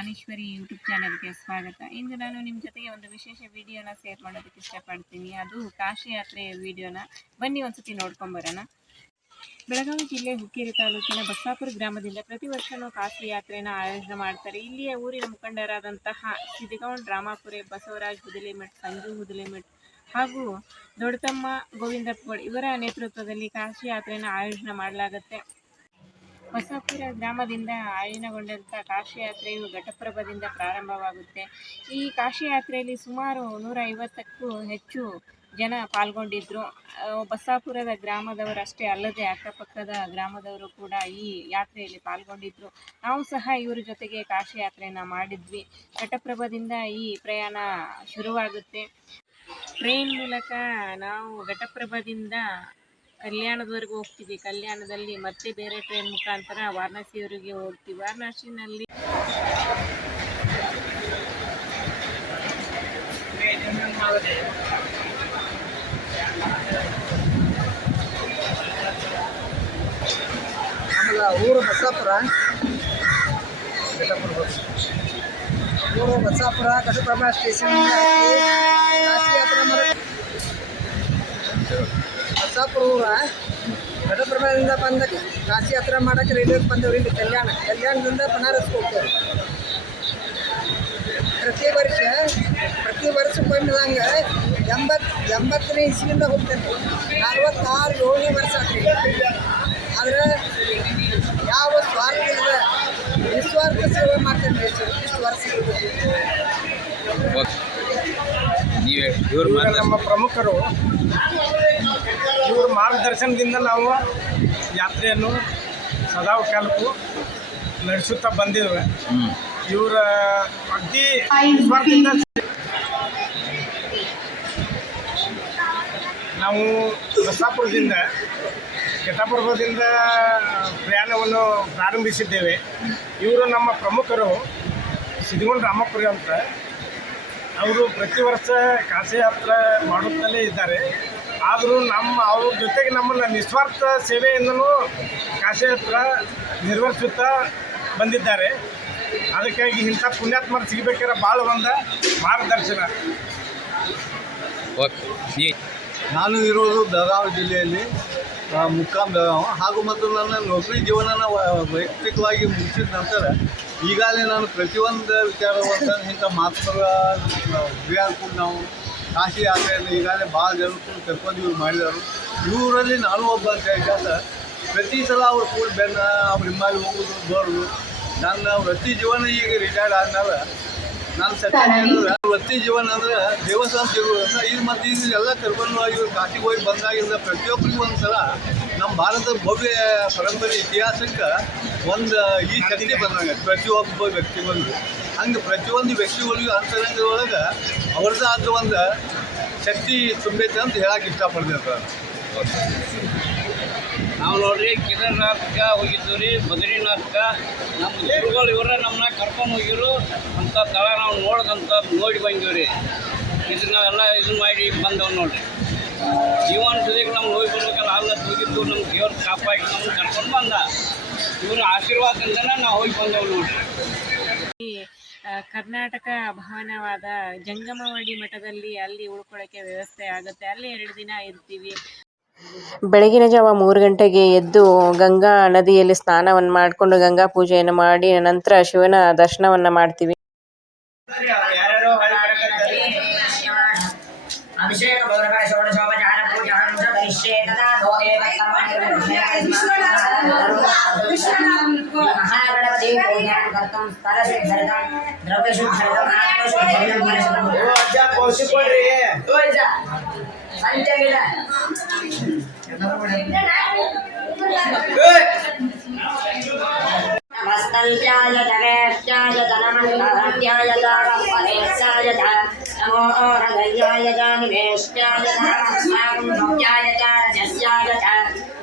Daneshwari YouTube ಚಾನಲ್ಗೆ ಸ್ವಾಗತ. ಇಂದು ನಾನು ನಿಮ್ಮ ಜೊತೆಗೆ ಒಂದು ವಿಶೇಷ ವಿಡಿಯೋನ ಶೇರ್ ಮಾಡೋದಕ್ಕೆ ಇಷ್ಟಪಡ್ತೀನಿ. ಅದು ಕಾಶಿ ಯಾತ್ರೆಯ ವಿಡಿಯೋನ. ಬನ್ನಿ ಒಂದ್ಸತಿ ನೋಡ್ಕೊಂಬರೋಣ ಬೆಳಗಾವಿ ಜಿಲ್ಲೆ ಹುಕ್ಕೇರಿ ತಾಲೂಕಿನ ಬಸ್ಸಾಪುರ ಗ್ರಾಮದಿಂದ ಪ್ರತಿ ವರ್ಷವೂ ಕಾಶಿ ಯಾತ್ರೆಯನ್ನ ಆಯೋಜನೆ ಮಾಡ್ತಾರೆ. ಇಲ್ಲಿಯ ಊರಿನ ಮುಖಂಡರಾದಂತಹ ಸಿದ್ಧಗೌಂಡ್ ರಾಮಾಪುರೆ, ಬಸವರಾಜ್ ಹುದಲಿಮಠ್ ಸಂಜು ಹುದಲಿಮಠ್ ಹಾಗೂ ದೊಡ್ಡತಮ್ಮ ಗೋವಿಂದಪ್ಪ ಇವರ ನೇತೃತ್ವದಲ್ಲಿ ಕಾಶಿ ಯಾತ್ರೆಯನ್ನು ಆಯೋಜನೆ ಮಾಡಲಾಗುತ್ತೆ. ಹೊಸಪುರ ಗ್ರಾಮದಿಂದ ಆಯೋಜನೆಗೊಂಡಂಥ ಕಾಶಿ ಯಾತ್ರೆಯು ಘಟಪ್ರಭದಿಂದ ಪ್ರಾರಂಭವಾಗುತ್ತೆ. ಈ ಕಾಶಿ ಯಾತ್ರೆಯಲ್ಲಿ ಸುಮಾರು ನೂರ ಐವತ್ತಕ್ಕೂ ಹೆಚ್ಚು ಜನ ಪಾಲ್ಗೊಂಡಿದ್ದರು ಬಸಾಪುರದ ಗ್ರಾಮದವರಷ್ಟೇ ಅಲ್ಲದೆ ಅಕ್ಕಪಕ್ಕದ ಗ್ರಾಮದವರು ಕೂಡ ಈ ಯಾತ್ರೆಯಲ್ಲಿ ಪಾಲ್ಗೊಂಡಿದ್ದರು ನಾವು ಸಹ ಇವರ ಜೊತೆಗೆ ಕಾಶಿ ಯಾತ್ರೆಯನ್ನು ಮಾಡಿದ್ವಿ. ಘಟಪ್ರಭದಿಂದ ಈ ಪ್ರಯಾಣ ಶುರುವಾಗುತ್ತೆ. ಟ್ರೈನ್ ಮೂಲಕ ನಾವು ಘಟಪ್ರಭದಿಂದ ಕಲ್ಯಾಣದವರೆಗೂ ಹೋಗ್ತೀವಿ ಕಲ್ಯಾಣದಲ್ಲಿ ಮತ್ತೆ ಬೇರೆ ಟ್ರೈನ್ ಮುಖಾಂತರ ವಾರಣಾಸಿಯವರೆಗೆ ಹೋಗ್ತೀವಿ. ವಾರಣಾಸಿನಲ್ಲಿ ಊರು ಬಸಾಪುರ ಊರು ಬಸಾಪುರ ಘಟಪ್ರಭ ಸ್ಟೇಷನ್ ಕಾಶಿ ಯಾತ್ರೆ ಮಾಡಕ್ಕೆ ಬಸಾಪುರ ಊರ ಘಟಪ್ರಭದಿಂದ ಬಂದ ಕಾಶಿ ಯಾತ್ರೆ ಮಾಡಕ್ಕೆ ರೈಲ್ವೆಗೆ ಬಂದವ್ರಿ ಇಲ್ಲಿ ಕಲ್ಯಾಣ. ಕಲ್ಯಾಣದಿಂದ ಬನಾರಸ್ಗೆ ಹೋಗ್ತೇವೆ ಪ್ರತಿ ವರ್ಷ ಪ್ರತಿ ವರ್ಷ ಬಂದಂಗೆ ಎಂಬತ್ತು ಎಂಬತ್ತನೇ ಇಸ್ವಿಯಿಂದ ಹೋಗ್ತೇನೆ ನಲ್ವತ್ತಾರು ಏಳನೇ ವರ್ಷ ಆಗ್ತದೆ ಆದರೆ ಯಾವ ಸ್ವಾರ್ಥ ಇಲ್ಲ ನಿಸ್ವಾರ್ಥ ಸೇವೆ ಮಾಡ್ತೇನೆ ಇಷ್ಟು ವರ್ಷ ನೀವೇ ನಮ್ಮ ಪ್ರಮುಖರು. ಮಾರ್ಗದರ್ಶನದಿಂದ ನಾವು ಯಾತ್ರೆಯನ್ನು ಸದಾ ಕಾಲಕ್ಕೂ ನಡೆಸುತ್ತಾ ಬಂದಿದ್ದೇವೆ. ಇವರ ನಿಸ್ವಾರ್ಥದಿಂದ ನಾವು ಬಸಾಪುರದಿಂದ ಘಟಪರ್ವದಿಂದ ಪ್ರಯಾಣವನ್ನು ಪ್ರಾರಂಭಿಸಿದ್ದೇವೆ. ಇವರು ನಮ್ಮ ಪ್ರಮುಖರು ಸಿದ್ಧಗೊಂಡ ರಾಮಪುರಿ ಅಂತ. ಅವರು ಪ್ರತಿ ವರ್ಷ ಕಾಶಿ ಯಾತ್ರೆ ಮಾಡುತ್ತಲೇ ಇದ್ದಾರೆ. ಆದರೂ ನಮ್ಮ ಅವ್ರ ಜೊತೆಗೆ ನಮ್ಮನ್ನು ನಿಸ್ವಾರ್ಥ ಸೇವೆಯಿಂದಲೂ ಕಾಶಿ ಹತ್ರ ನಿರ್ವಹಿಸುತ್ತಾ ಬಂದಿದ್ದಾರೆ. ಅದಕ್ಕಾಗಿ ಇಂಥ ಪುಣ್ಯಾತ್ಮರು ಸಿಗಬೇಕಾದ್ರೆ ಭಾಳ ಒಂದು ಮಾರ್ಗದರ್ಶನ. ಓಕೆ ನಾನು ಇರುವುದು ಬೆಳಗಾವಿ ಜಿಲ್ಲೆಯಲ್ಲಿ ಮುಕ್ಕಾಂ ಬೆಳಗಾವಿ. ಹಾಗೂ ಮತ್ತು ನನ್ನ ನೌಕರಿ ಜೀವನನ ವೈಯಕ್ತಿಕವಾಗಿ ಮುಗಿಸಿದ ನಂತರ ಈಗಾಗಲೇ ನಾನು ಪ್ರತಿಯೊಂದು ವಿಚಾರವಂತ ಇಂಥ ಮಹಾತ್ಮರ ಕೂಡ ನಾವು ಕಾಶಿ ಯಾತ್ರೆಯನ್ನು ಈಗಾಗಲೇ ಭಾಳ ಜನರು ಕರ್ಕೊಂಡು ಇವ್ರು ಮಾಡಿದರು. ಇವರಲ್ಲಿ ನಾನು ಒಬ್ಬ ಅಂತ ಹೇಳಿದಾಗ ಪ್ರತಿ ಸಲ ಅವ್ರು ಕೂಡ ಬೆನ್ನ ಅವ್ರ ಹಿಮ್ಮಾಲಿ ಹೋಗೋದು ಬರೋದು. ನನ್ನ ವೃತ್ತಿ ಜೀವನ ಈಗ ರಿಟೈರ್ಡ್ ಆದ್ಮೇಲೆ ನಾನು ಸತ್ಯ ವೃತ್ತಿ ಜೀವನ ಅಂದ್ರೆ ದೇವಸ್ಥಾನ ತಿರುಗೋದು ಈಗ ಮತ್ತು ಇದು ಎಲ್ಲ ಕರ್ಕೊಂಡು ಇವ್ರು ಕಾಶಿಗೆ ಹೋಗಿ ಬಂದಾಗಿಂದ ಪ್ರತಿಯೊಬ್ಬರಿಗೂ ಒಂದು ಸಲ ನಮ್ಮ ಭಾರತದ ಭವ್ಯ ಪರಂಪರೆ ಇತಿಹಾಸಕ್ಕೆ ಒಂದು ಈ ಶಕ್ತಿ ಬಂದಂಗೆ ಪ್ರತಿಯೊಬ್ಬ ವ್ಯಕ್ತಿಗಳಿಗೂ ಹಂಗೆ ಪ್ರತಿಯೊಂದು ವ್ಯಕ್ತಿಗಳಿಗೂ ಅಂತರಂಗದೊಳಗೆ ಅವ್ರದ್ದು ಆದ ಒಂದು ಶಕ್ತಿ ತುಂಬೈತೆ ಅಂತ ಹೇಳಕ್ಕೆ ಇಷ್ಟಪಡ್ತೇವೆ ಸರ್ ನಾವು ನೋಡ್ರಿ, ಕೇದಾರ್ನಾಥ್ಗೆ ಹೋಗಿದ್ದು ರೀ, ಬದ್ರಿನಾಥ್ಗೆ. ನಮ್ಮ ಗುರುಗಳು ಇವರ ನಮ್ಮನ್ನ ಕರ್ಕೊಂಡು ಹೋಗಿರು. ಅಂತ ಸ್ಥಳ ನಾವು ನೋಡ್ದಂತ ನೋಡಿ ಬಂದೀವಿ ರೀ. ಇದನ್ನ ನಾವೆಲ್ಲ ಇದನ್ನ ಮಾಡಿ ಬಂದವು ನೋಡ್ರಿ. ಜೀವನ ಜೊತೆಗೆ ನಾವು ಹೋಗಿ ಬರ್ಬೇಕಲ್ಲ ಆಗ ಹೋಗಿದ್ದು ನಮ್ಮ ದೇವ್ರ ಕಾಪಾಡಿ ನಮ್ಗೆ ಕರ್ಕೊಂಡು ಬಂದ. ಇವ್ರ ಆಶೀರ್ವಾದದಿಂದನೇ ನಾವು ಹೋಗಿ ಬಂದವ್ ನೋಡ್ರಿ. ಕರ್ನಾಟಕ ಭವನವಾದ ಜಂಗಮವಾಡಿ ಮಠದಲ್ಲಿ ಅಲ್ಲಿ ಉಳ್ಕೊಳ್ಳೋಕೆ ವ್ಯವಸ್ಥೆ ಆಗುತ್ತೆ. ಅಲ್ಲಿ ಎರಡು ದಿನ ಇರ್ತೀವಿ. ಬೆಳಗಿನ ಜಾವ ಮೂರು ಗಂಟೆಗೆ ಎದ್ದು ಗಂಗಾ ನದಿಯಲ್ಲಿ ಸ್ನಾನವನ್ನು ಮಾಡಿಕೊಂಡು ಗಂಗಾ ಪೂಜೆಯನ್ನು ಮಾಡಿ ನಂತರ ಶಿವನ ದರ್ಶನವನ್ನು ಮಾಡ್ತೀವಿ. ಅಭಿಷೇಕ ಗೌರವ ಷೋಡಶೋಪಚಾರ ಪೂಜಾಂ ಚ ಕರಿಷ್ಯೆ ತಥಾ ದೋ ಏವ ಮಹಾಗಣಪತಿ ಪೂಜಾಂ ಕರ್ತಂ ಸ್ತರಶುದ್ಧರಿತಂ ದ್ರವ್ಯಶುದ್ಧರಿತಂ ಆತ್ಮಶುದ್ಧರಿತಂ ಸಂಜೆಗಿಲ್ಲ नमस्तन्त्याय जगेश्याय धनमन्त्याय दारपरेशाय च नमो हृदयाय च निवेश्याय च अस्माकं भव्याय च रजस्याय च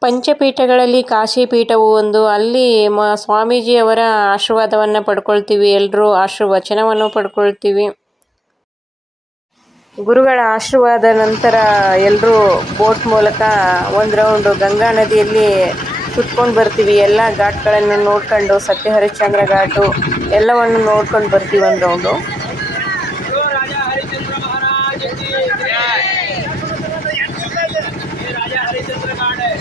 ಪಂಚಪೀಠಗಳಲ್ಲಿ ಕಾಶಿ ಪೀಠವು ಒಂದು. ಅಲ್ಲಿ ಮ ಸ್ವಾಮೀಜಿಯವರ ಆಶೀರ್ವಾದವನ್ನು ಪಡ್ಕೊಳ್ತೀವಿ. ಎಲ್ಲರೂ ಆಶೀರ್ವಚನವನ್ನು ಪಡ್ಕೊಳ್ತೀವಿ. ಗುರುಗಳ ಆಶೀರ್ವಾದ ನಂತರ ಎಲ್ಲರೂ ಬೋಟ್ ಮೂಲಕ ಒಂದು ರೌಂಡು ಗಂಗಾ ನದಿಯಲ್ಲಿ ಸುತ್ಕೊಂಡು ಬರ್ತೀವಿ ಎಲ್ಲ ಘಾಟ್ಗಳನ್ನು ನೋಡ್ಕೊಂಡು ಸತ್ಯ ಹರಿಶ್ಚಂದ್ರ ಘಾಟು ಎಲ್ಲವನ್ನು ನೋಡ್ಕೊಂಡು ಬರ್ತೀವಿ ಒಂದು ರೌಂಡು राजा हरिचंद्र महाराज की जय ये राजा हरिचंद्र घाट है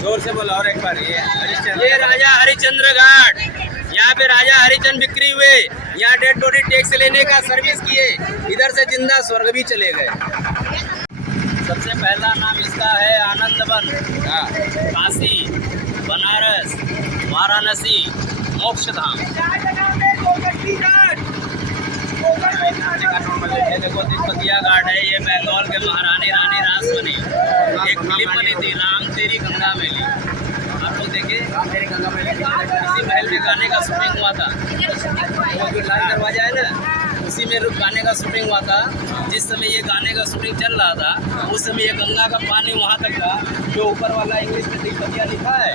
जोर से बोला और एक बार ये हरिश्चंद्र ये राजा हरिचंद्र घाट यहाँ पे राजा हरिचंद्र बिक्री हुए यहाँ डेड बॉडी टैक्स लेने का सर्विस किए इधर से जिंदा स्वर्ग भी चले गए सबसे पहला नाम इसका है आनंद वन। हाँ। काशी बनारस वाराणसी मोक्ष धाम ये देखो तिरुपतिया घाट है। ये बंगाल के महारानी रानी रासमणी एक फ़िल्म बनी थी राम तेरी गंगा मैली। आप लोग देखे? इसी महल में गाने का शूटिंग हुआ था। वो जो लाल दरवाज़ा है ना उसी में गाने का शूटिंग हुआ था। जिस समय ये गाने का शूटिंग चल रहा था, उस समय ये गंगा का पानी वहाँ तक था, जो ऊपर वाला इंग्लिश में तिरुपतिया लिखा है,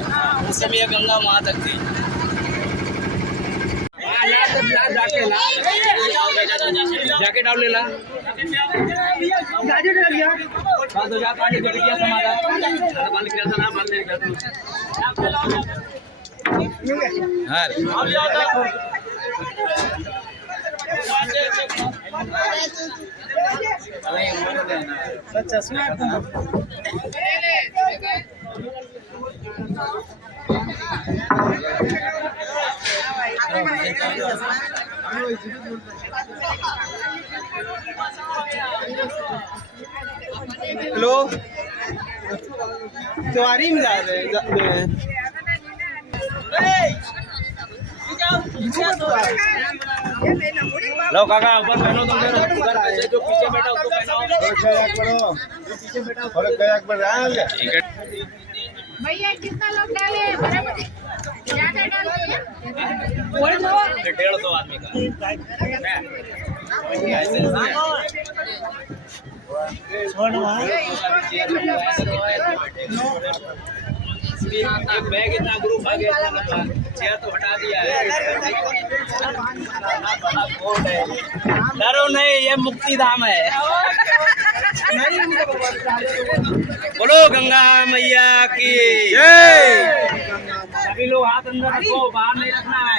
उस समय ये गंगा वहाँ तक थी। जाके डाल नहीं निकलता हाँ। हेलो सवारी में जा रहे हैं लो काका ऊपर पहनो तुम ऊपर जो पीछे बैठा उसको पहनाओ ठीक है भैया कितना लोग डाले? बराबर ज़्यादा डाल ये डेढ़ सौ आदमी का। बैग इतना ग्रुप आ गया तो डरो नहीं, ये मुक्ति धाम है। बोलो, गंगा मैया की। सभी लोग हाथ अंदर रखो, बाहर नहीं रखना है।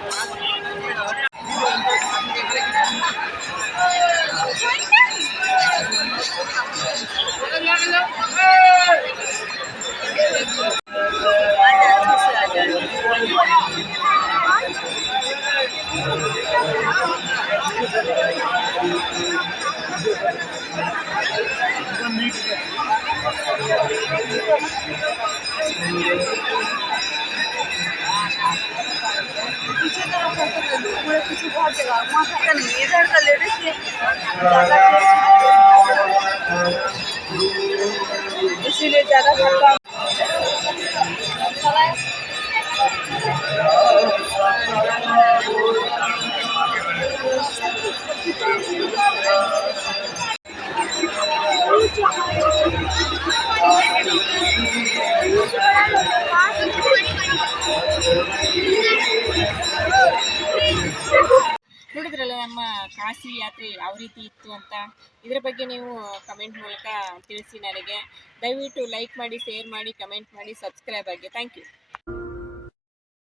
इसीलिए ज्यादा खर्चा ನೋಡಿದ್ರಲ್ಲ ನಮ್ಮ ಕಾಶಿ ಯಾತ್ರೆ ಯಾವ ರೀತಿ ಇತ್ತು ಅಂತ? ಇದರ ಬಗ್ಗೆ ನೀವು ಕಮೆಂಟ್ ಮೂಲಕ ತಿಳಿಸಿ ನನಗೆ. ದಯವಿಟ್ಟು ಲೈಕ್ ಮಾಡಿ ಶೇರ್ ಮಾಡಿ ಕಮೆಂಟ್ ಮಾಡಿ ಸಬ್ಸ್ಕ್ರೈಬ್ ಆಗಿ. Thank you